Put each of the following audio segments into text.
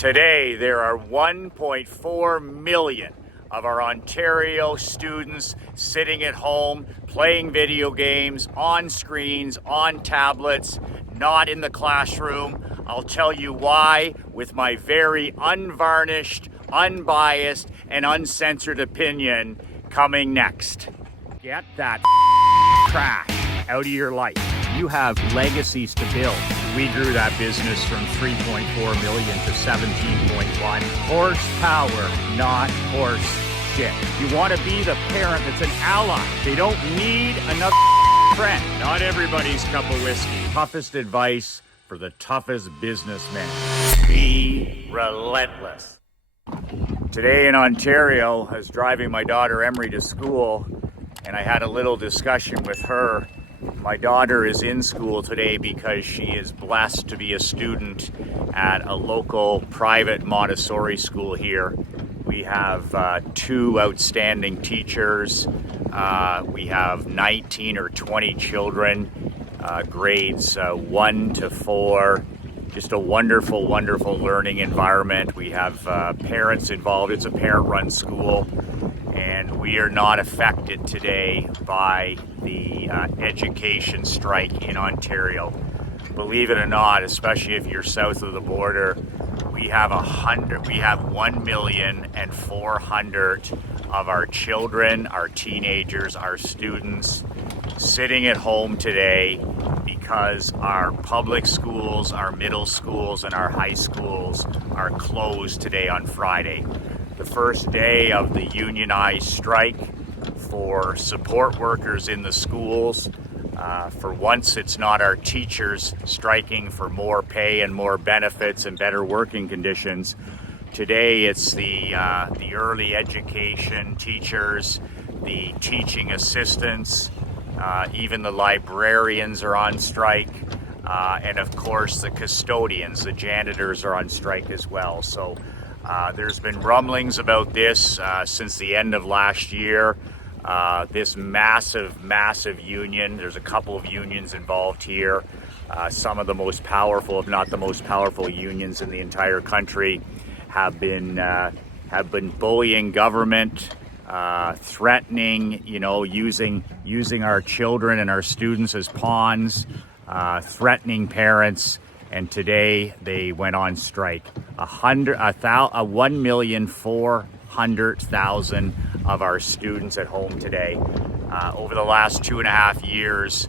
Today, there are 1.4 million of our Ontario students sitting at home, playing video games, on screens, on tablets, not in the classroom. I'll tell you why with my very unvarnished, unbiased, and uncensored opinion coming next. Get that trash out of your life. You have legacies to build. We grew that business from 3.4 million to 17.1. Horsepower, not horse shit. You want to be the parent that's an ally. They don't need another friend. Not everybody's cup of whiskey. Toughest advice for the toughest businessmen. Be relentless. Today in Ontario, I was driving my daughter Emery to school, and I had a little discussion with her. My daughter is in school today because she is blessed to be a student at a local private Montessori school here. We have two outstanding teachers. We have 19 or 20 children, grades 1 to 4. Just a wonderful, wonderful learning environment. We have parents involved. It's a parent-run school. And we are not affected today by the education strike in Ontario. Believe it or not, especially if you're south of the border, we have 1,400,000 of our children, our teenagers, our students sitting at home today because our public schools, our middle schools, and our high schools are closed today on Friday. The first day of the unionized strike for support workers in the schools. For once, it's not our teachers striking for more pay and more benefits and better working conditions. Today, it's the early education teachers, the teaching assistants, even the librarians are on strike, and of course the custodians, the janitors are on strike as well. So there's been rumblings about this since the end of last year. This massive union, there's a couple of unions involved here. Some of the most powerful, if not the most powerful unions in the entire country have been bullying government, threatening, using our children and our students as pawns, threatening parents. And today they went on strike. 1,400,000 of our students at home today. Over the last 2.5 years,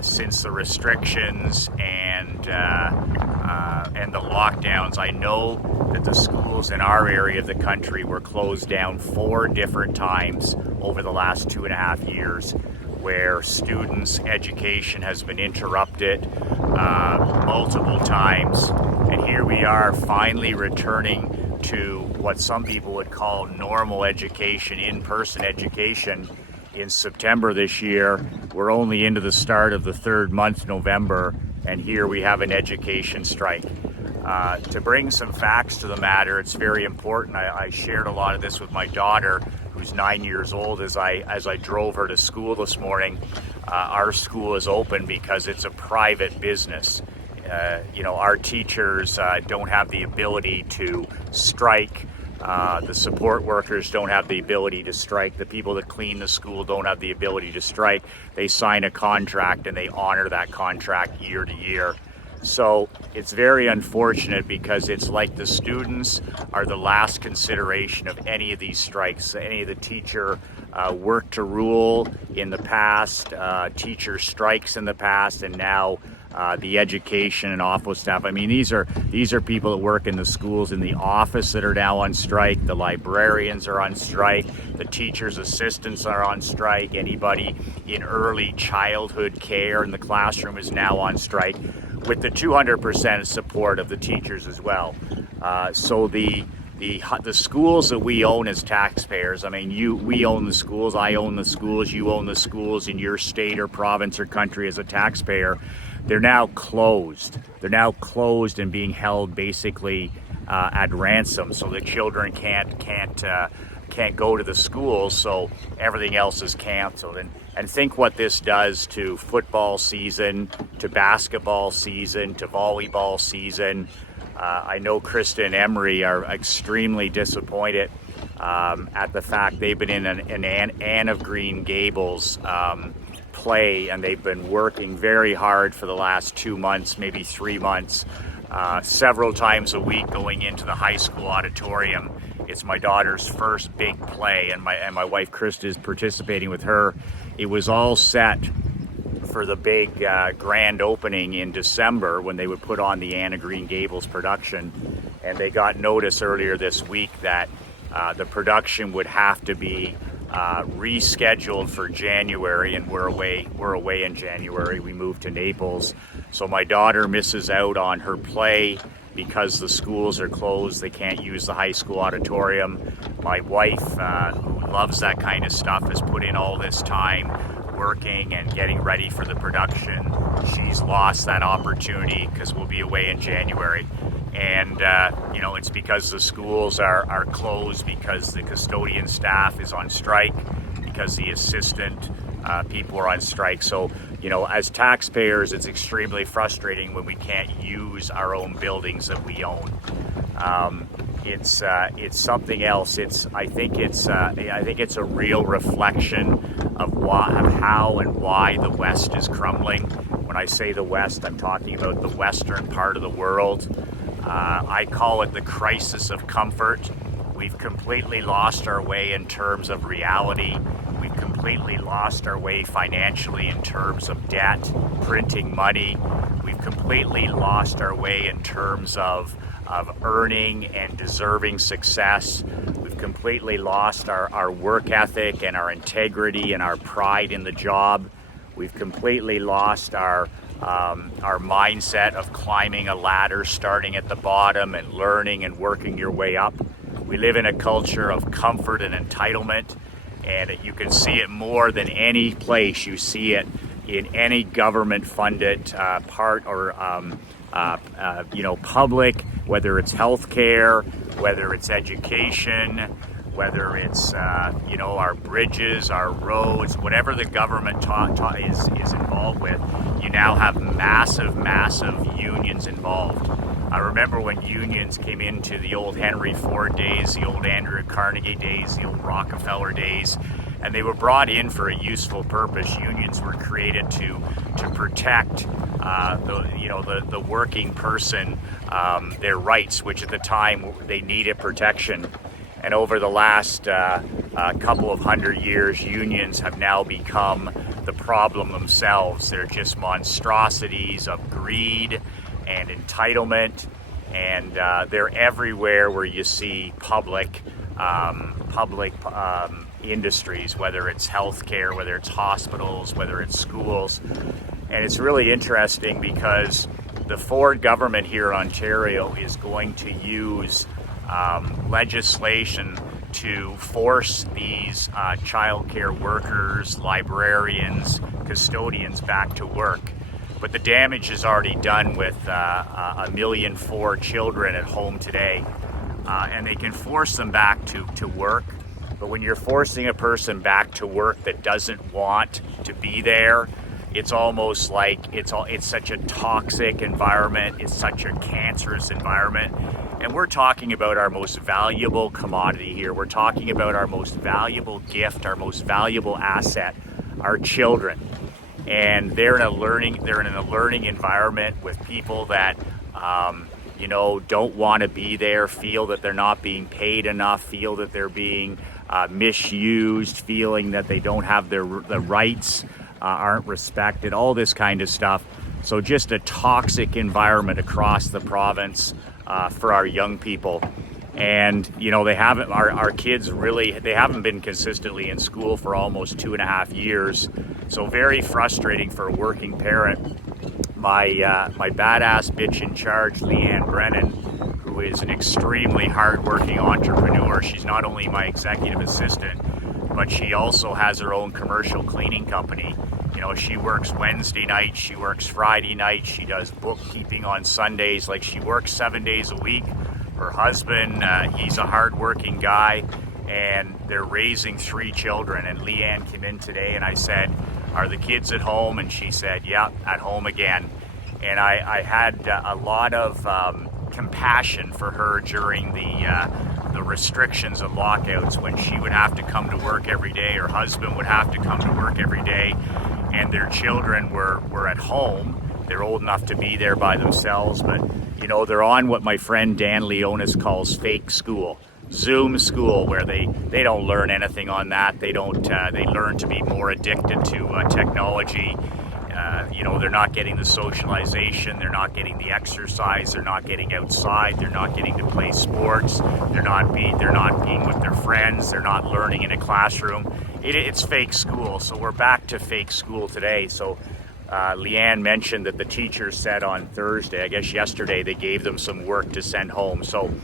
since the restrictions and the lockdowns, I know that the schools in our area of the country were closed down 4 different times over the last 2.5 years, where students' education has been interrupted multiple times. And here we are finally returning to what some people would call normal education, in-person education, in September this year. We're only into the start of the 3rd month, November, and here we have an education strike. To bring some facts to the matter, it's very important. I shared a lot of this with my daughter, who's 9 years old, as I drove her to school this morning. Our school is open because it's a private business. Our teachers don't have the ability to strike. The support workers don't have the ability to strike. The people that clean the school don't have the ability to strike. They sign a contract and they honor that contract year to year. So it's very unfortunate because it's like the students are the last consideration of any of these strikes. Any of the teacher work to rule in the past, teacher strikes in the past, and now the education and office staff. I mean, these are people that work in the schools in the office that are now on strike. The librarians are on strike. The teachers' assistants are on strike. Anybody in early childhood care in the classroom is now on strike, with the 200% support of the teachers as well. So the schools that we own as taxpayers, I mean, we own the schools, I own the schools, you own the schools in your state or province or country as a taxpayer. They're now closed. They're now closed and being held basically at ransom. So the children can't go to the schools, so everything else is canceled. And think what this does to football season, to basketball season, to volleyball season. I know Krista and Emery are extremely disappointed at the fact they've been in an Anne of Green Gables play, and they've been working very hard for the last 2 months, maybe 3 months, several times a week going into the high school auditorium. It's my daughter's first big play, and my wife Krista is participating with her. It was all set for the big grand opening in December when they would put on the Anne of Green Gables production, and they got notice earlier this week that the production would have to be rescheduled for January, and we're away in January. We moved to Naples, so my daughter misses out on her play because the schools are closed. They can't use the high school auditorium. My wife, who loves that kind of stuff, has put in all this time working and getting ready for the production. She's lost that opportunity because we'll be away in January. And it's because the schools are closed, because the custodian staff is on strike, because the assistant people are on strike. So, as taxpayers, it's extremely frustrating when we can't use our own buildings that we own. It's something else. I think it's a real reflection of how and why the West is crumbling. When I say the West, I'm talking about the western part of the world. I call it the crisis of comfort. We've completely lost our way in terms of reality. We've completely lost our way financially in terms of debt, printing money. We've completely lost our way in terms of earning and deserving success. We've completely lost our work ethic and our integrity and our pride in the job. We've completely lost our mindset of climbing a ladder, starting at the bottom and learning and working your way up. We live in a culture of comfort and entitlement, and you can see it more than any place. You see it in any government-funded part or public, whether it's healthcare, whether it's education, whether it's our bridges, our roads, whatever the government is involved with. You now have massive unions involved. I remember when unions came into the old Henry Ford days, the old Andrew Carnegie days, the old Rockefeller days, and they were brought in for a useful purpose. Unions were created to protect the working person, their rights, which at the time they needed protection. And over the last couple of 100 years, unions have now become the problem themselves. They're just monstrosities of greed and entitlement, and they're everywhere where you see public industries, whether it's healthcare, whether it's hospitals, whether it's schools. And it's really interesting because the Ford government here in Ontario is going to use legislation to force these childcare workers, librarians, custodians back to work. But the damage is already done with 1.4 million children at home today. And they can force them back to work. But when you're forcing a person back to work that doesn't want to be there, it's almost like it's such a toxic environment. It's such a cancerous environment. And we're talking about our most valuable commodity here. We're talking about our most valuable gift, our most valuable asset, our children. And they're in a learning environment with people that don't want to be there, feel that they're not being paid enough, feel that they're being misused, feeling that they don't have the rights, aren't respected, all this kind of stuff. So just a toxic environment across the province for our young people. And our kids they haven't been consistently in school for almost 2.5 years. So very frustrating for a working parent. My badass bitch in charge, Leanne Brennan, who is an extremely hardworking entrepreneur. She's not only my executive assistant, but she also has her own commercial cleaning company. She works Wednesday nights, she works Friday nights, she does bookkeeping on Sundays. Like, she works 7 days a week. Her husband, he's a hardworking guy, and they're raising 3 children. And Leanne came in today and I said, "Are the kids at home?" And she said, "Yeah, at home again." And I had a lot of compassion for her during the restrictions and lockouts, when she would have to come to work every day, her husband would have to come to work every day, and their children were at home. They're old enough to be there by themselves, but they're on what my friend Dan Leonis calls fake school, Zoom school, where they don't learn anything on that. They learn to be more addicted to technology. They're not getting the socialization, they're not getting the exercise, they're not getting outside, they're not getting to play sports, they're not being with their friends, they're not learning in a classroom. It's fake school. So we're back to fake school today. So Leanne mentioned that the teachers said on Thursday, I guess yesterday, they gave them some work to send home. So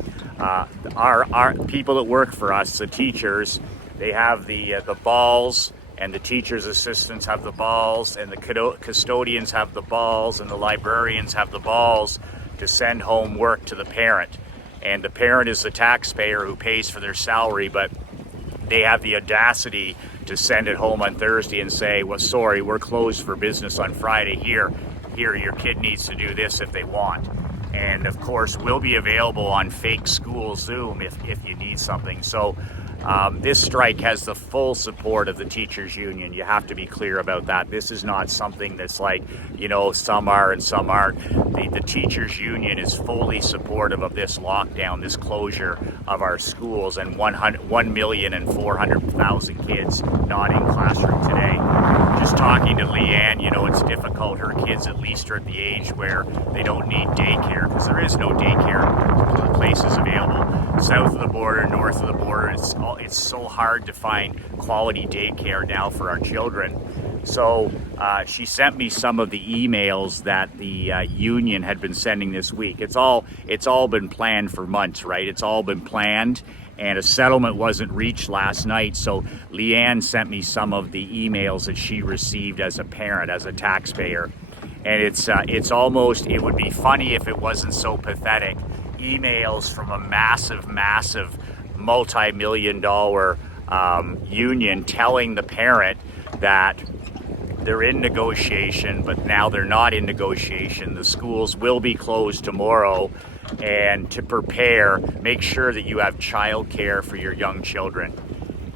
our people that work for us, the teachers, they have the balls, and the teachers' assistants have the balls, and the custodians have the balls, and the librarians have the balls to send home work to the parent. And the parent is the taxpayer who pays for their salary, but they have the audacity to send it home on Thursday and say, well, sorry, we're closed for business on Friday. Here, your kid needs to do this if they want. And of course, we'll be available on fake school Zoom if you need something. So this strike has the full support of the teachers union. You have to be clear about that. This is not something that's like, some are and some aren't. The teachers union is fully supportive of this lockdown, this closure of our schools, and 1,400,000 kids not in classroom today. Just talking to Leanne, it's difficult. Her kids at least are at the age where they don't need daycare, because there is no daycare places available south of the border, north of the border. It's so hard to find quality daycare now for our children. So she sent me some of the emails that the union had been sending this week. It's all been planned for months, right? It's all been planned, and a settlement wasn't reached last night. So Leanne sent me some of the emails that she received as a parent, as a taxpayer. And it's almost, it would be funny if it wasn't so pathetic. Emails from a massive multi-million-dollar union telling the parent that they're in negotiation, but now they're not in negotiation. The schools will be closed tomorrow, and to prepare, make sure that you have childcare for your young children.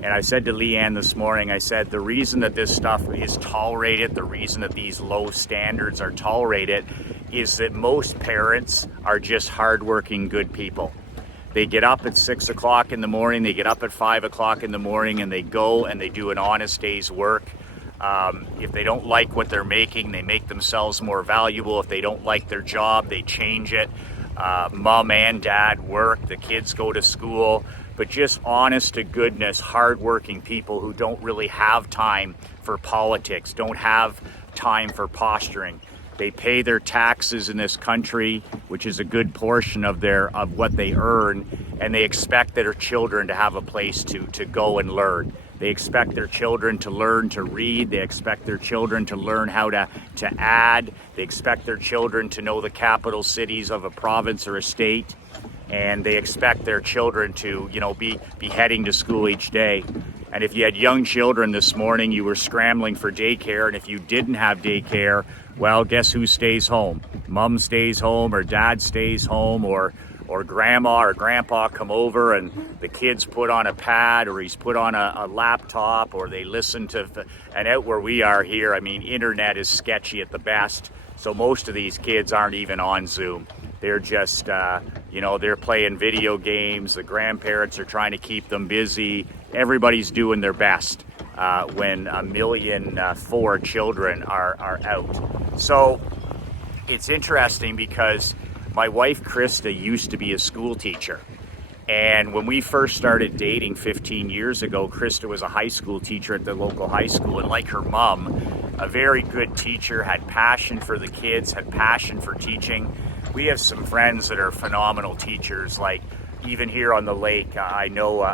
And I said to Leanne this morning, I said, the reason that this stuff is tolerated, the reason that these low standards are tolerated, is that most parents are just hardworking, good people. They get up at 6 o'clock in the morning, they get up at 5 o'clock in the morning, and they go and they do an honest day's work. If they don't like what they're making, they make themselves more valuable. If they don't like their job, they change it. Mom and dad work, the kids go to school, but just honest to goodness, hardworking people who don't really have time for politics, don't have time for posturing. They pay their taxes in this country, which is a good portion of what they earn, and they expect their children to have a place to go and learn. They expect their children to learn to read. They expect their children to learn how to add. They expect their children to know the capital cities of a province or a state. And they expect their children to, be heading to school each day. And if you had young children this morning, you were scrambling for daycare. And if you didn't have daycare, well, guess who stays home? Mom stays home, or dad stays home, or grandma or grandpa come over and the kids put on a pad, or he's put on a laptop, or they listen to, and out where we are here, internet is sketchy at the best. So most of these kids aren't even on Zoom. They're just, they're playing video games. The grandparents are trying to keep them busy. Everybody's doing their best when 1,000,004 children are out. So it's interesting because my wife, Krista, used to be a school teacher. And when we first started dating 15 years ago, Krista was a high school teacher at the local high school. And like her mom, a very good teacher, had passion for the kids, had passion for teaching. We have some friends that are phenomenal teachers, like even here on the lake. I know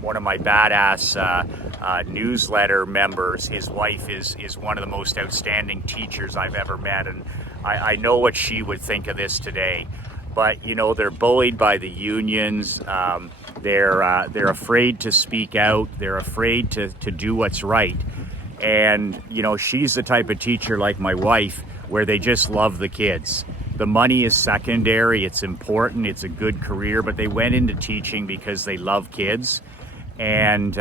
one of my badass newsletter members, his wife is one of the most outstanding teachers I've ever met. And I know what she would think of this today. But, they're bullied by the unions. They're afraid to speak out. They're afraid to do what's right. And, she's the type of teacher like my wife where they just love the kids. the money is secondary. It's important. It's a good career, but they went into teaching because they love kids, and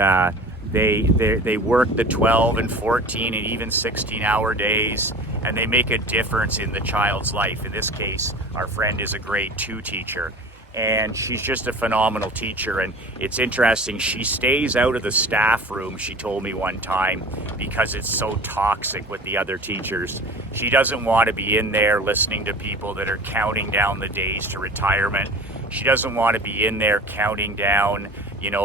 they work the 12 and 14 and even 16-hour days, and they make a difference in the child's life. In this case, our friend is a grade 2 teacher, and she's just a phenomenal teacher. And it's interesting, she stays out of the staff room, she told me one time, because it's so toxic with the other teachers. She doesn't want to be in there listening to people that are counting down the days to retirement. She doesn't want to be in there counting down,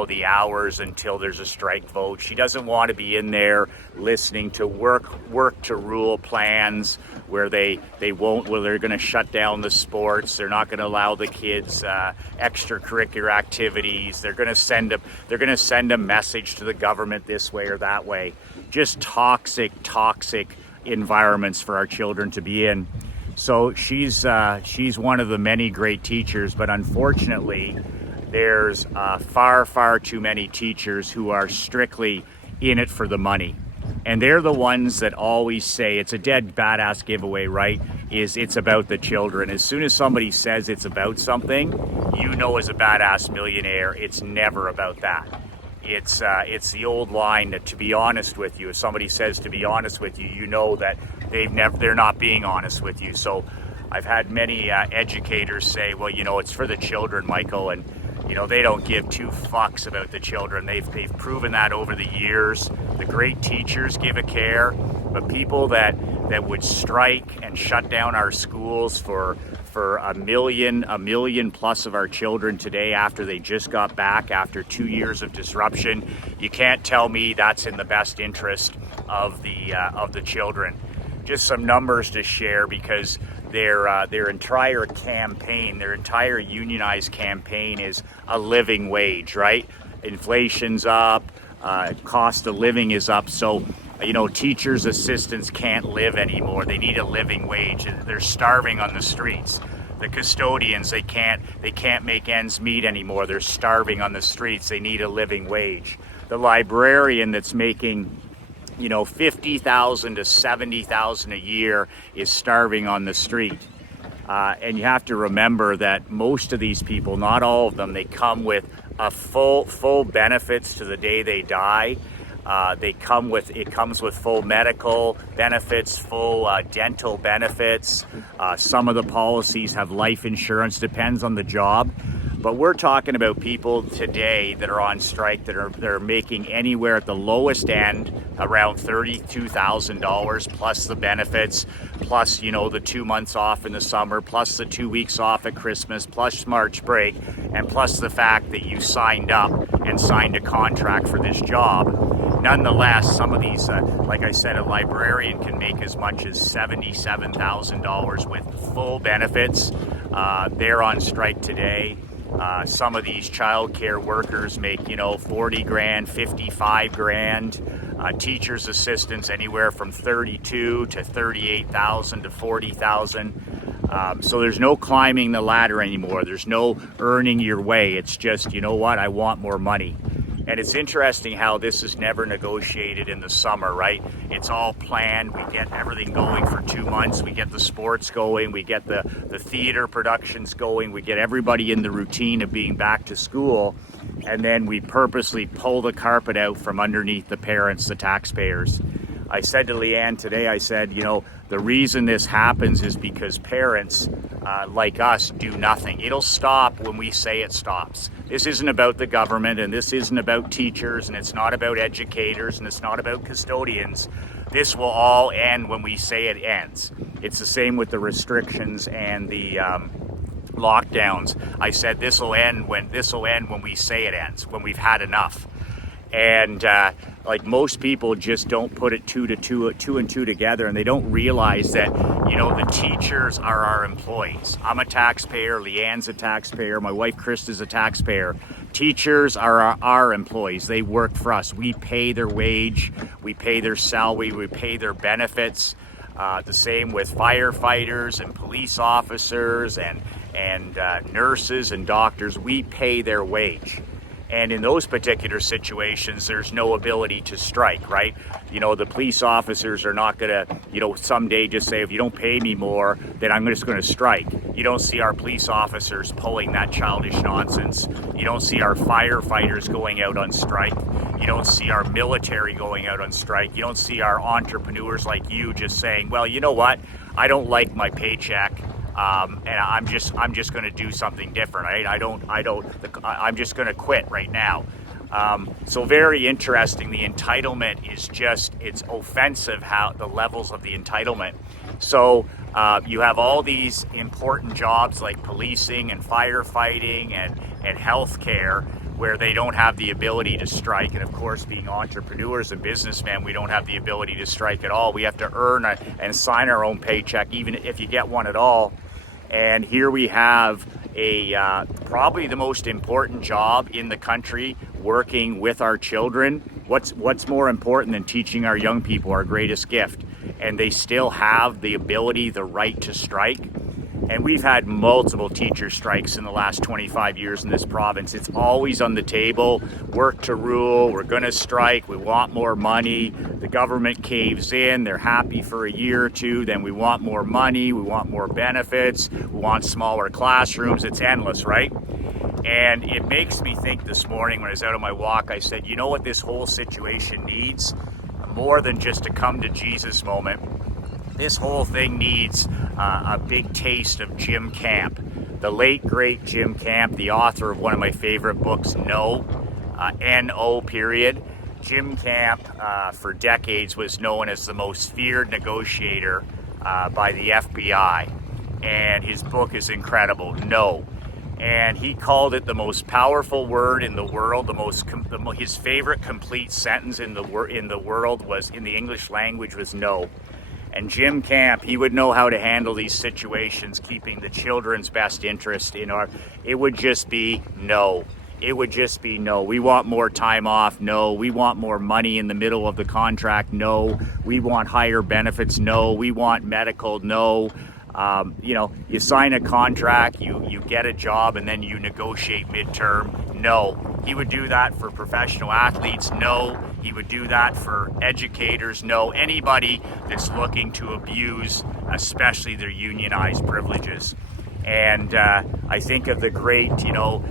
the hours until there's a strike vote. She doesn't want to be in there listening to work to rule plans where they're going to shut down the sports. They're not going to allow the kids extracurricular activities. They're going to send a message to the government this way or that way. Just toxic environments for our children to be in. So she's one of the many great teachers, but unfortunately, there's far too many teachers who are strictly in it for the money. And they're the ones that always say, it's a dead badass giveaway, right? It's about the children. As soon as somebody says it's about something, as a badass millionaire, it's never about that. It's the old line that, to be honest with you, if somebody says to be honest with you, you know that they're not being honest with you. So I've had many educators say, well, it's for the children, Michael, and they don't give two fucks about the children. They've proven that over the years. The great teachers give a care, but people that would strike and shut down our schools for a million plus of our children today after they just got back after 2 years of disruption, you can't tell me that's in the best interest of the children. Just some numbers to share, because their entire campaign, their entire unionized campaign is a living wage, right? Inflation's up, cost of living is up, so teachers, assistants can't live anymore. They need a living wage. They're starving on the streets. The custodians, they can't make ends meet anymore. They're starving on the streets. They need a living wage. The librarian that's making $50,000 to $70,000 a year is starving on the street. And you have to remember that most of these people, not all of them, they come with a full benefits to the day they die. It comes with full medical benefits, full dental benefits. Some of the policies have life insurance, depends on the job. But we're talking about people today that are on strike that are making anywhere at the lowest end around $32,000 plus the benefits, plus the 2 months off in the summer, plus the 2 weeks off at Christmas, plus March break, and plus the fact that you signed up and signed a contract for this job. Nonetheless, some of these, like I said, a librarian can make as much as $77,000 with full benefits. They're on strike today. Some of these childcare workers make, 40 grand, 55 grand. Teachers' assistants anywhere from 32 to 38,000 to 40,000. So there's no climbing the ladder anymore. There's no earning your way. It's just, I want more money. And it's interesting how this is never negotiated in the summer, right? It's all planned. We get everything going for 2 months. We get the sports going. We get the theater productions going. We get everybody in the routine of being back to school. And then we purposely pull the carpet out from underneath the parents, the taxpayers. I said to Leanne today, I said, the reason this happens is because parents like us do nothing. It'll stop when we say it stops. This isn't about the government, and this isn't about teachers, and it's not about educators, and it's not about custodians. This will all end when we say it ends. It's the same with the restrictions and the lockdowns. I said this will end when we say it ends, when we've had enough. And most people just don't put it two and two together, and they don't realize that the teachers are our employees. I'm a taxpayer. Leanne's a taxpayer. My wife Krista's a taxpayer. Teachers are our employees. They work for us. We pay their wage. We pay their salary. We pay their benefits. The same with firefighters and police officers and nurses and doctors. We pay their wage. And in those particular situations, there's no ability to strike, right? The police officers are not going to, someday just say, if you don't pay me more, then I'm just going to strike. You don't see our police officers pulling that childish nonsense. You don't see our firefighters going out on strike. You don't see our military going out on strike. You don't see our entrepreneurs like you just saying, well, you know what? I don't like my paycheck. And I'm just going to do something different. Right? I'm just going to quit right now. So very interesting. The entitlement is it's offensive how the levels of the entitlement. So you have all these important jobs like policing and firefighting and healthcare where they don't have the ability to strike. And of course, being entrepreneurs and businessmen, we don't have the ability to strike at all. We have to earn and sign our own paycheck, even if you get one at all. And here we have probably the most important job in the country, working with our children. What's more important than teaching our young people our greatest gift? And they still have the ability, the right to strike. And we've had multiple teacher strikes in the last 25 years in this province. It's always on the table. Work to rule. We're going to strike. We want more money. The government caves in. They're happy for a year or two. Then we want more money. We want more benefits. We want smaller classrooms. It's endless, right? And it makes me think this morning when I was out on my walk, I said, you know what this whole situation needs? More than just a come to Jesus moment. This whole thing needs a big taste of Jim Camp. The late, great Jim Camp, the author of one of my favorite books, No, N-O period. Jim Camp, for decades, was known as the most feared negotiator by the FBI. And his book is incredible, No. And he called it the most powerful word in the world. His favorite complete sentence in the world was, in the English language, was no. And Jim Camp, he would know how to handle these situations, keeping the children's best interest it would just be no. It would just be no. We want more time off, no. We want more money in the middle of the contract, no. We want higher benefits, no. We want medical, no. You sign a contract, you get a job, and then you negotiate midterm, no. He would do that for professional athletes, no. He would do that for educators, no. Anybody that's looking to abuse, especially their unionized privileges. And I think of the great, Al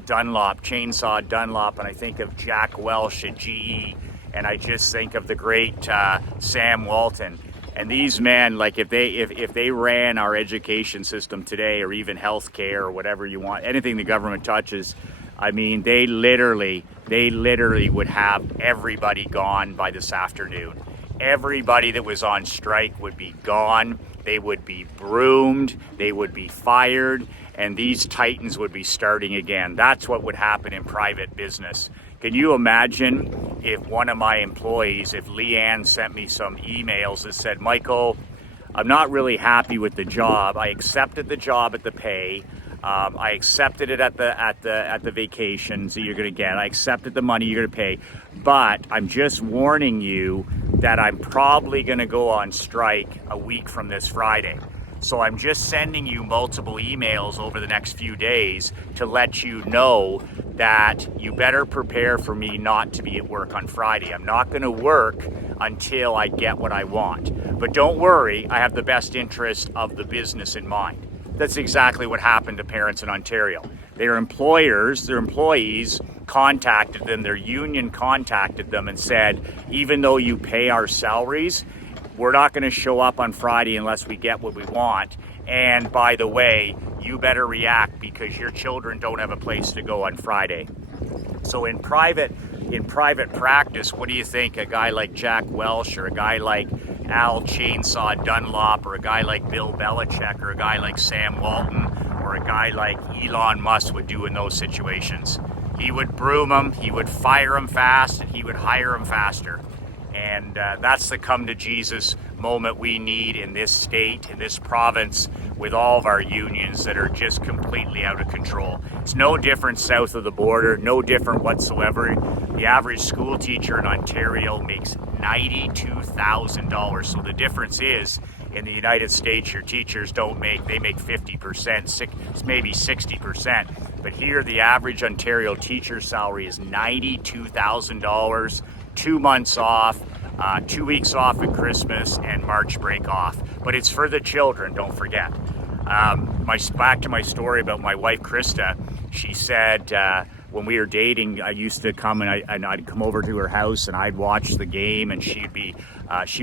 Dunlop, Chainsaw Dunlop, and I think of Jack Welch at GE, and I just think of the great Sam Walton. And these men, like if they ran our education system today, or even healthcare or whatever you want, anything the government touches, I mean, they literally would have everybody gone by this afternoon. Everybody that was on strike would be gone. They would be broomed. They would be fired. And these titans would be starting again. That's what would happen in private business. Can you imagine if one of my employees, if Leanne sent me some emails that said, Michael, I'm not really happy with the job. I accepted the job at the pay. I accepted it at the vacations that you're going to get. I accepted the money you're going to pay. But I'm just warning you that I'm probably going to go on strike a week from this Friday. So I'm just sending you multiple emails over the next few days to let you know that you better prepare for me not to be at work on Friday. I'm not going to work until I get what I want. But don't worry, I have the best interest of the business in mind. That's exactly what happened to parents in Ontario. Their employees contacted them, their union contacted them and said, even though you pay our salaries, we're not going to show up on Friday unless we get what we want. And by the way, you better react because your children don't have a place to go on Friday. So in private practice, what do you think a guy like Jack Welch or a guy like Al Chainsaw Dunlop or a guy like Bill Belichick or a guy like Sam Walton or a guy like Elon Musk would do in those situations? He would broom them, he would fire them fast, and he would hire them faster. And that's the come to Jesus moment we need in this state, in this province, with all of our unions that are just completely out of control. It's no different south of the border, no different whatsoever. The average school teacher in Ontario makes $92,000. So the difference is In the United States, your teachers they make 50%, maybe 60%. But here, the average Ontario teacher salary is $92,000, 2 months off, 2 weeks off at Christmas, and March break off. But it's for the children, don't forget. Back to my story about my wife, Krista. She said when we were dating, I used to come and I'd come over to her house and I'd watch the game, and she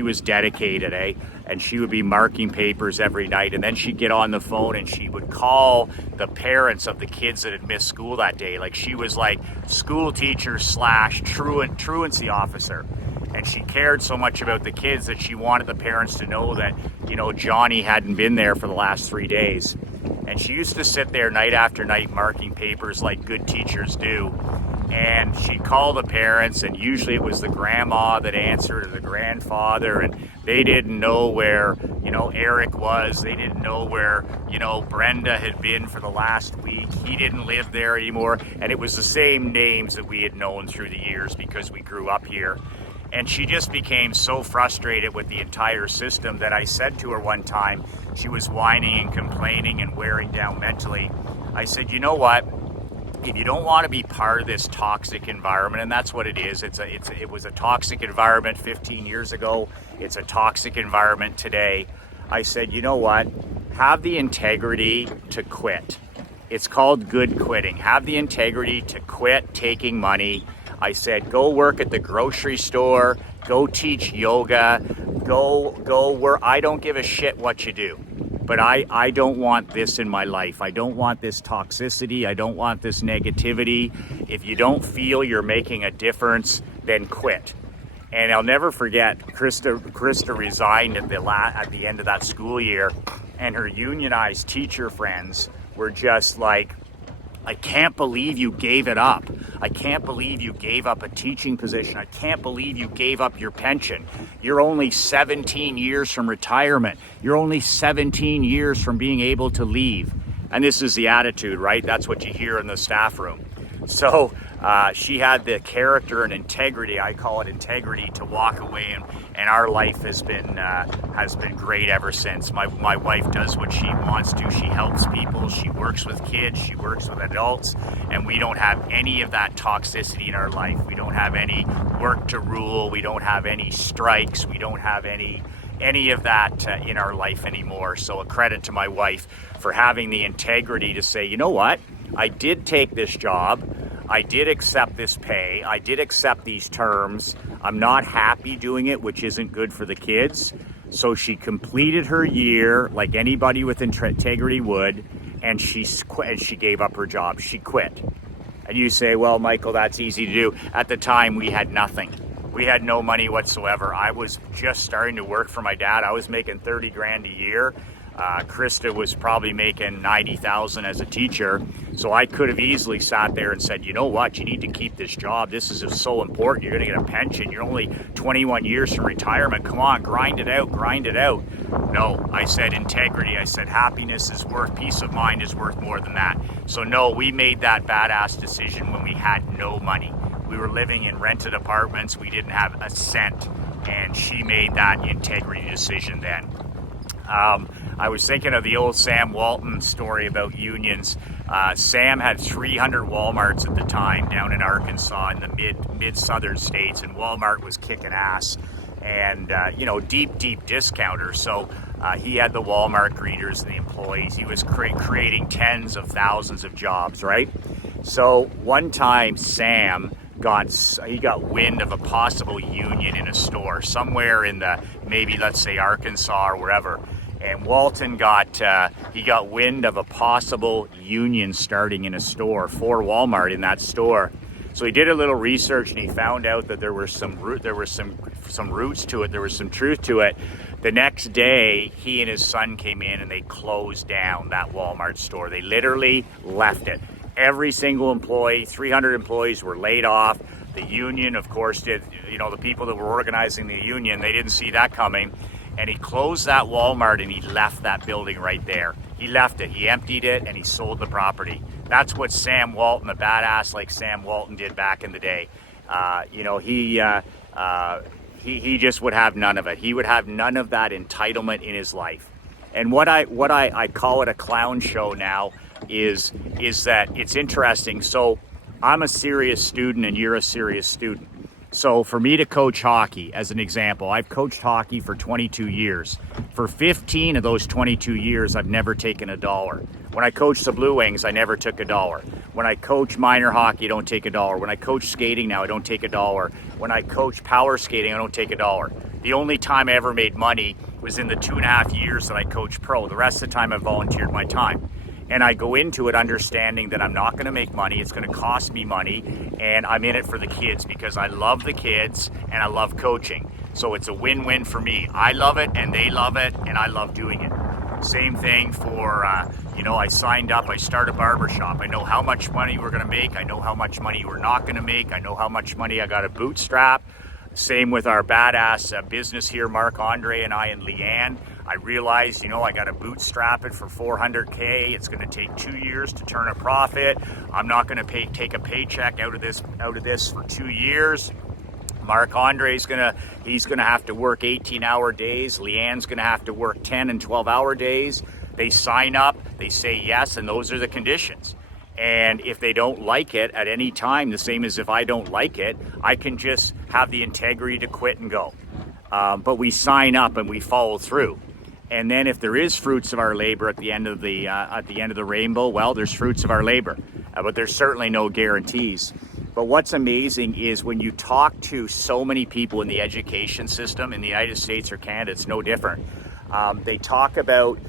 was dedicated, and she would be marking papers every night, and then she'd get on the phone and she would call the parents of the kids that had missed school that day. Like, she was like school teacher / truancy officer. And she cared so much about the kids that she wanted the parents to know that, Johnny hadn't been there for the last 3 days. And she used to sit there night after night marking papers like good teachers do. And she'd call the parents, and usually it was the grandma that answered, or the grandfather, and they didn't know where, Eric was. They didn't know where, Brenda had been for the last week. He didn't live there anymore. And it was the same names that we had known through the years because we grew up here. And she just became so frustrated with the entire system that I said to her one time, she was whining and complaining and wearing down mentally. I said, you know what? If you don't want to be part of this toxic environment, and that's what it is, it was a toxic environment 15 years ago. It's a toxic environment today. I said, you know what? Have the integrity to quit. It's called good quitting. Have the integrity to quit taking money. I said, go work at the grocery store, go teach yoga, go where I don't give a shit what you do. But I don't want this in my life. I don't want this toxicity. I don't want this negativity. If you don't feel you're making a difference, then quit. And I'll never forget, Krista resigned at the end of that school year, and her unionized teacher friends were just like, I can't believe you gave it up. I can't believe you gave up a teaching position. I can't believe you gave up your pension. You're only 17 years from retirement. You're only 17 years from being able to leave. And this is the attitude, right? That's what you hear in the staff room. So she had the character and integrity, I call it integrity, to walk away, and our life has been great ever since. My wife does what she wants to. She helps people. She works with kids. She works with adults, and we don't have any of that toxicity in our life. We don't have any work to rule. We don't have any strikes. We don't have any of that in our life anymore. So a credit to my wife for having the integrity to say, you know what? I did take this job. I did accept this pay. I did accept these terms. I'm not happy doing it, which isn't good for the kids. So she completed her year like anybody with integrity would, and she gave up her job. She quit. And you say, well, Michael, that's easy to do. At the time, we had nothing. We had no money whatsoever. I was just starting to work for my dad. I was making 30 grand a year. Krista was probably making 90,000 as a teacher. So I could have easily sat there and said, you know what, you need to keep this job. This is just so important. You're going to get a pension. You're only 21 years from retirement. Come on, grind it out, grind it out. No, I said integrity. I said happiness is worth, peace of mind is worth more than that. So no, we made that badass decision when we had no money. We were living in rented apartments. We didn't have a cent. And she made that integrity decision then. I was thinking of the old Sam Walton story about unions. Sam had 300 Walmarts at the time down in Arkansas in the mid-southern states, and Walmart was kicking ass and, deep discounter. So he had the Walmart greeters and the employees. He was creating tens of thousands of jobs, right? So one time Sam got wind of a possible union in a store somewhere in maybe let's say Arkansas or wherever. And Walton got wind of a possible union starting in a store for Walmart in that store. So he did a little research and he found out that there was some roots to it. There was some truth to it. The next day, he and his son came in and they closed down that Walmart store. They literally left it. Every single employee, 300 employees were laid off. The union, of course, the people that were organizing the union, they didn't see that coming. And he closed that Walmart and he left that building right there. He left it, he emptied it, and he sold the property. That's what Sam Walton, a he just would have none of it. He would have none of that entitlement in his life. And what I call it a clown show now is that it's interesting. So I'm a serious student and you're a serious student. So for me to coach hockey, as an example, I've coached hockey for 22 years. For 15 of those 22 years, I've never taken $1. When I coached the Blue Wings, I never took $1. When I coach minor hockey, I don't take $1. When I coach skating now, I don't take $1. When I coach power skating, I don't take $1. The only time I ever made money was in the 2.5 years that I coached pro. The rest of the time I volunteered my time. And I go into it understanding that I'm not going to make money. It's going to cost me money. And I'm in it for the kids because I love the kids and I love coaching. So it's a win-win for me. I love it and they love it and I love doing it. Same thing for, I signed up, I started a barbershop. I know how much money we're going to make. I know how much money we're not going to make. I know how much money I got to bootstrap. Same with our badass business here, Marc-Andre and I and Leanne. I realized, I got to bootstrap it for $400K. It's going to take 2 years to turn a profit. I'm not going to take a paycheck out of this for 2 years. Marc-Andre's he's gonna have to work 18-hour days. Leanne's gonna have to work 10 and 12-hour days. They sign up, they say yes, and those are the conditions. And if they don't like it at any time, the same as if I don't like it, I can just have the integrity to quit and go. But we sign up and we follow through. And then if there is fruits of our labor at the end of the rainbow, well, there's fruits of our labor. But there's certainly no guarantees. But what's amazing is when you talk to so many people in the education system in the United States or Canada, it's no different. They talk about,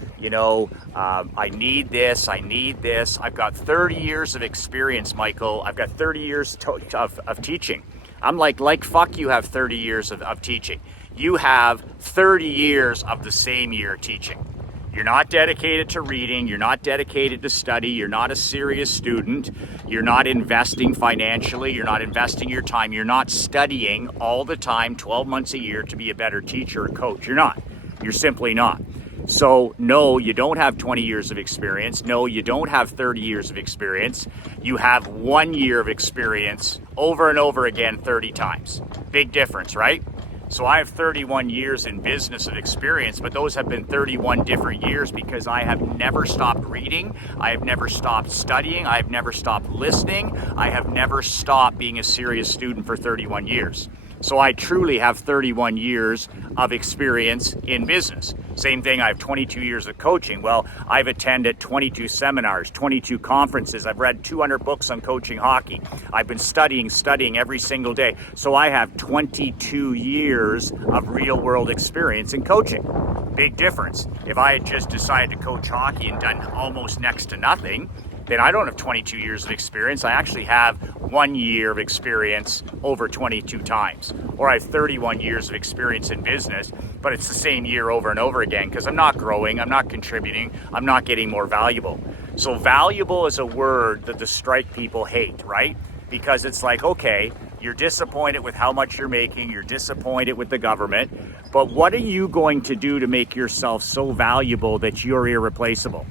I need this, I need this. I've got 30 years of experience, Michael. I've got 30 years of teaching. I'm like, fuck, you have 30 years of teaching. You have 30 years of the same year teaching. You're not dedicated to reading. You're not dedicated to study. You're not a serious student. You're not investing financially. You're not investing your time. You're not studying all the time, 12 months a year to be a better teacher or coach. You're not. You're simply not. So no, you don't have 20 years of experience. No, you don't have 30 years of experience. You have 1 year of experience over and over again 30 times. Big difference, right? So I have 31 years in business of experience, but those have been 31 different years because I have never stopped reading. I have never stopped studying. I have never stopped listening. I have never stopped being a serious student for 31 years. So I truly have 31 years of experience in business. Same thing, I have 22 years of coaching. Well, I've attended 22 seminars, 22 conferences. I've read 200 books on coaching hockey. I've been studying every single day. So I have 22 years of real world experience in coaching. Big difference. If I had just decided to coach hockey and done almost next to nothing, then I don't have 22 years of experience. I actually have 1 year of experience over 22 times. Or I have 31 years of experience in business, but it's the same year over and over again because I'm not growing, I'm not contributing, I'm not getting more valuable. So valuable is a word that the strike people hate, right? Because it's like, okay, you're disappointed with how much you're making, you're disappointed with the government, but what are you going to do to make yourself so valuable that you're irreplaceable?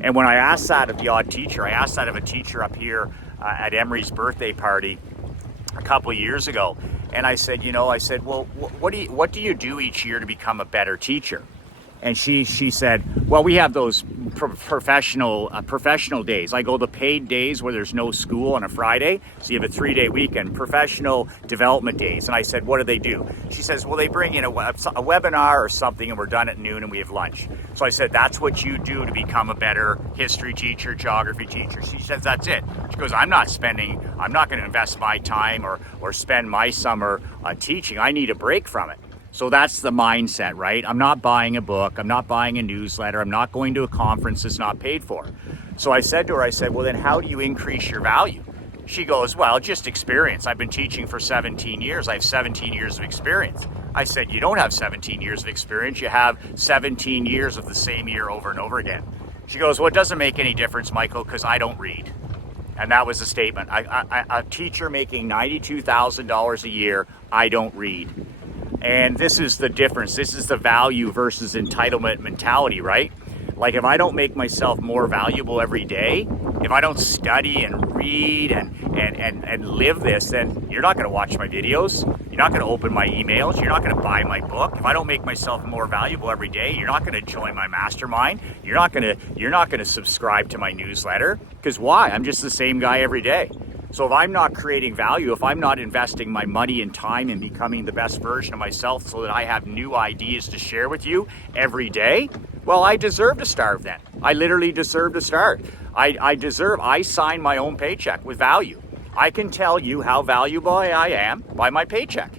And when I asked that of the odd teacher, I asked that of a teacher up here at Emery's birthday party a couple of years ago. And I said, well, what do you do each year to become a better teacher? And she said, well, we have those professional days. I go the paid days where there's no school on a Friday. So you have a 3-day weekend, professional development days. And I said, what do they do? She says, well, they bring in a webinar or something and we're done at noon and we have lunch. So I said, that's what you do to become a better history teacher, geography teacher. She says, that's it. She goes, I'm not going to invest my time or spend my summer teaching. I need a break from it. So that's the mindset, right? I'm not buying a book. I'm not buying a newsletter. I'm not going to a conference that's not paid for. So I said to her, well, then how do you increase your value? She goes, well, just experience. I've been teaching for 17 years. I have 17 years of experience. I said, you don't have 17 years of experience. You have 17 years of the same year over and over again. She goes, well, it doesn't make any difference, Michael, because I don't read. And that was the statement. A teacher making $92,000 a year, I don't read. And this is the difference. This is the value versus entitlement mentality, right? Like if I don't make myself more valuable every day, if I don't study and read and live this, then you're not going to watch my videos. You're not going to open my emails. You're not going to buy my book. If I don't make myself more valuable every day, you're not going to join my mastermind. You're not going to subscribe to my newsletter. Because why? I'm just the same guy every day. So if I'm not creating value, if I'm not investing my money and time in becoming the best version of myself so that I have new ideas to share with you every day, well, I deserve to starve then. I literally deserve to starve. I sign my own paycheck with value. I can tell you how valuable I am by my paycheck.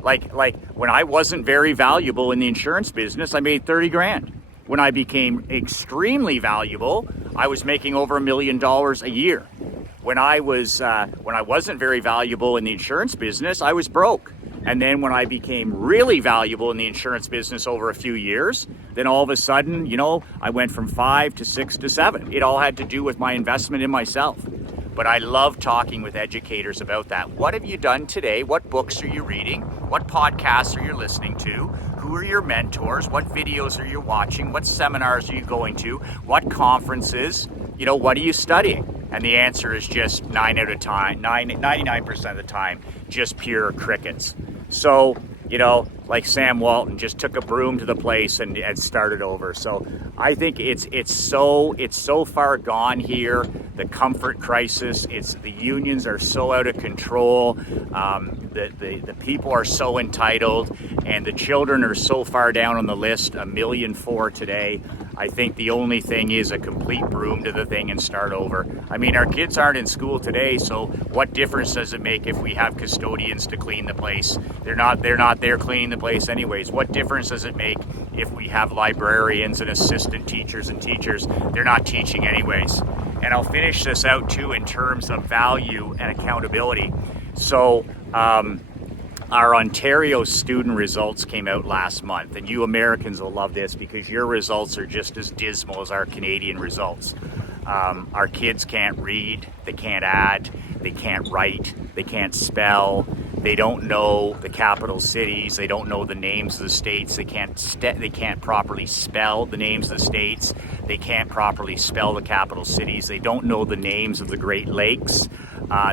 Like when I wasn't very valuable in the insurance business, I made 30 grand. When I became extremely valuable, I was making over $1 million a year. When I wasn't very valuable in the insurance business, I was broke. And then when I became really valuable in the insurance business over a few years, then all of a sudden, I went from 5 to 6 to 7. It all had to do with my investment in myself. But I love talking with educators about that. What have you done today? What books are you reading? What podcasts are you listening to? Who are your mentors? What videos are you watching? What seminars are you going to? What conferences? What are you studying? And the answer is just 99% of the time, just pure crickets. So, like Sam Walton just took a broom to the place and started over. So I think it's so far gone here. The comfort crisis, the unions are so out of control. The people are so entitled, and the children are so far down on the list, 1.4 million today. I think the only thing is a complete broom to the thing and start over. I mean, our kids aren't in school today, so what difference does it make if we have custodians to clean the place? They're not there cleaning the place anyways. What difference does it make if we have librarians and assistant teachers and teachers? They're not teaching anyways. And I'll finish this out too in terms of value and accountability. So our Ontario student results came out last month, and you Americans will love this because your results are just as dismal as our Canadian results. Our kids can't read, they can't add, they can't write, they can't spell, they don't know the capital cities, they don't know the names of the states, they can't properly spell the names of the states, they can't properly spell the capital cities, they don't know the names of the Great Lakes,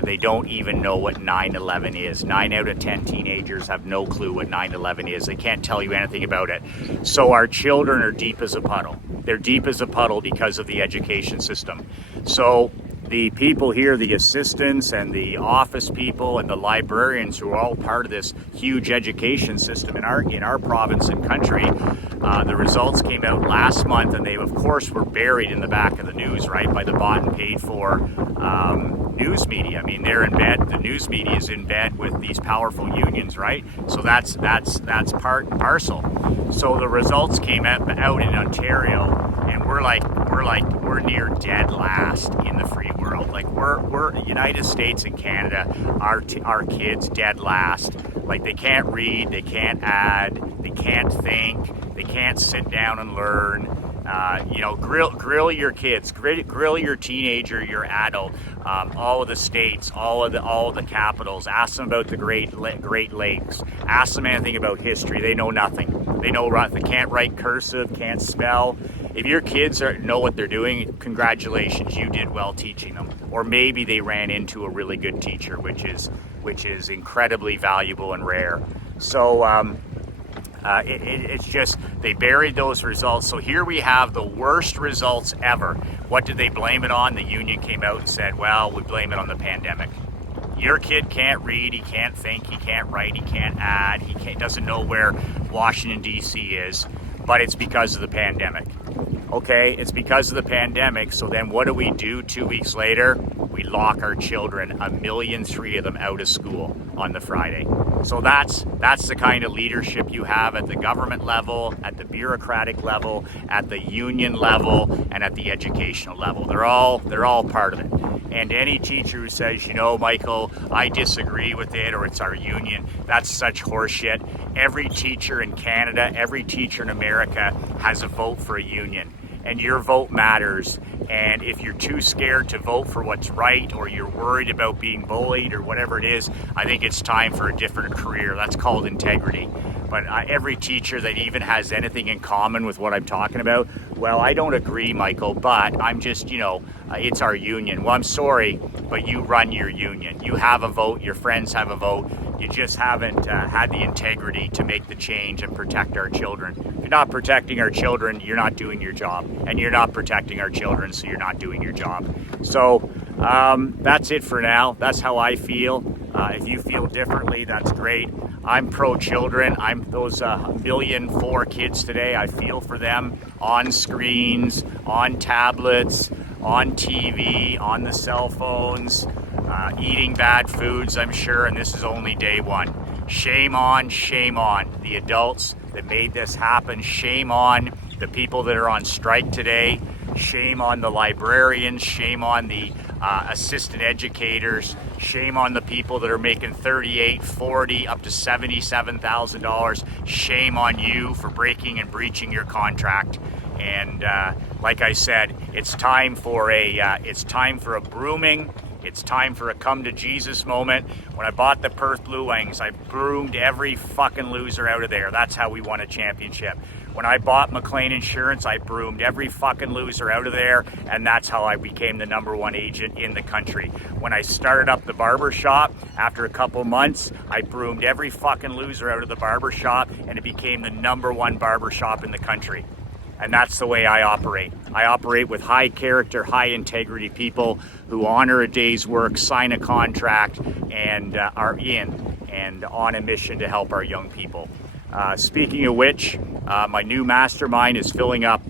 they don't even know what 9/11 is. 9 out of 10 teenagers have no clue what 9/11 is. They can't tell you anything about it. So our children are deep as a puddle. They're deep as a puddle because of the education system. So the people here, the assistants and the office people and the librarians who are all part of this huge education system in our province and country, the results came out last month, and they of course were buried in the back of the news, right, by the bought and paid for news media. I mean, they're in bed, the news media is in bed with these powerful unions, right? So that's part and parcel. So the results came out in Ontario, and we're near dead last in the free world. Like we're United States and Canada, our kids dead last. Like they can't read, they can't add, they can't think, they can't sit down and learn. Grill your kids, grill your teenager, your adult, all of the states, all of the capitals. Ask them about the Great Lakes. Ask them anything about history. They know nothing. They can't write cursive, can't spell. If your kids know what they're doing, congratulations, you did well teaching them. Or maybe they ran into a really good teacher, which is incredibly valuable and rare. So it's just they buried those results. So here we have the worst results ever. What did they blame it on? The union came out and said, well, we blame it on the pandemic. Your kid can't read, he can't think, he can't write, he can't add, doesn't know where Washington, D.C. is, but it's because of the pandemic. Okay, it's because of the pandemic, so then what do 2 weeks later? We lock our children, 1.3 million of them, out of school on the Friday. So that's the kind of leadership you have at the government level, at the bureaucratic level, at the union level, and at the educational level. They're all part of it. And any teacher who says, Michael, I disagree with it, or it's our union, that's such horseshit. Every teacher in Canada, every teacher in America has a vote for a union. And your vote matters. And if you're too scared to vote for what's right, or you're worried about being bullied or whatever it is, I think it's time for a different career. That's called integrity. But every teacher that even has anything in common with what I'm talking about, well, I don't agree, Michael, but I'm just, it's our union. Well, I'm sorry, but you run your union. You have a vote, your friends have a vote. You just haven't had the integrity to make the change and protect our children. If you're not protecting our children, you're not doing your job. And you're not protecting our children, so you're not doing your job. So that's it for now. That's how I feel. If you feel differently, that's great. I'm pro-children. I'm those 1.4 million kids today. I feel for them on screens, on tablets, on TV, on the cell phones, eating bad foods, I'm sure, and this is only day one. Shame on the adults that made this happen. Shame on the people that are on strike today. Shame on the librarians. Shame on the assistant educators. Shame on the people that are making $38,000, $40,000, up to $77,000. Shame on you for breaking and breaching your contract. And like I said, it's time for a brooming. It's time for a come to Jesus moment. When I bought the Perth Blue Wings, I broomed every fucking loser out of there. That's how we won a championship. When I bought McLean Insurance, I broomed every fucking loser out of there, and that's how I became the #1 agent in the country. When I started up the barber shop, after a couple months, I broomed every fucking loser out of the barber shop, and it became the #1 barber shop in the country. And that's the way I operate. I operate with high character, high integrity people who honor a day's work, sign a contract, and are in and on a mission to help our young people. Speaking of which, my new mastermind is filling up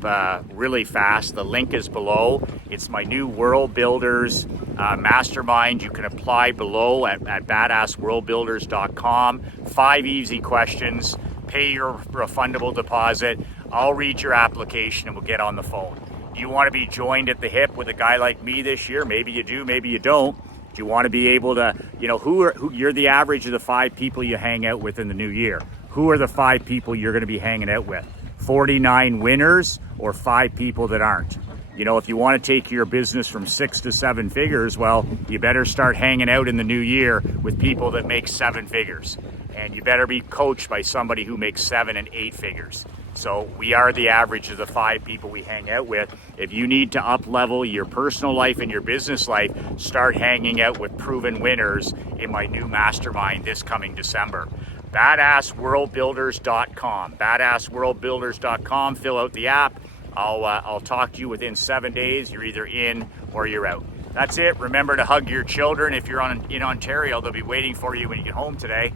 really fast. The link is below. It's my new World Builders mastermind. You can apply below at badassworldbuilders.com. 5 easy questions. Pay your refundable deposit. I'll read your application and we'll get on the phone. Do you want to be joined at the hip with a guy like me this year? Maybe you do, maybe you don't. Do you want to be able to, who you're the average of the 5 people you hang out with in the new year? Who are the 5 people you're going to be hanging out with? 49 winners or 5 people that aren't? If you want to take your business from 6 to 7 figures, well, you better start hanging out in the new year with people that make 7 figures. And you better be coached by somebody who makes 7 and 8 figures. So we are the average of the 5 people we hang out with. If you need to up-level your personal life and your business life, start hanging out with proven winners in my new mastermind this coming December. badassworldbuilders.com. badassworldbuilders.com. Fill out the app. I'll talk to you within 7 days. You're either in or you're out. That's it. Remember to hug your children. If you're in Ontario, they'll be waiting for you when you get home today.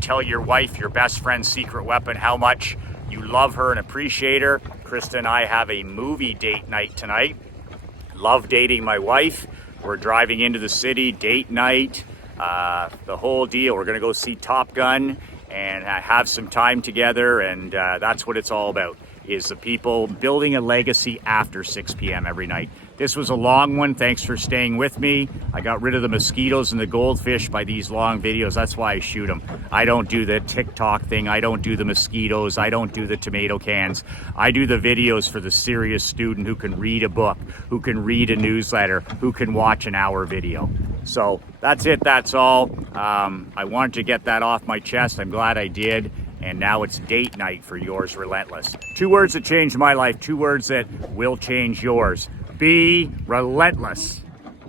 Tell your wife, your best friend's secret weapon, how much you love her and appreciate her. Krista and I have a movie date night tonight. Love dating my wife. We're driving into the city, date night, the whole deal. We're going to go see Top Gun and have some time together, and that's what it's all about, is the people building a legacy after 6 p.m. every night. This was a long one. Thanks for staying with me. I got rid of the mosquitoes and the goldfish by these long videos. That's why I shoot them. I don't do the TikTok thing. I don't do the mosquitoes. I don't do the tomato cans. I do the videos for the serious student who can read a book, who can read a newsletter, who can watch an hour video. So that's it. That's all. I wanted to get that off my chest. I'm glad I did. And now it's date night for Yours Relentless. 2 words that changed my life, 2 words that will change yours. Be relentless.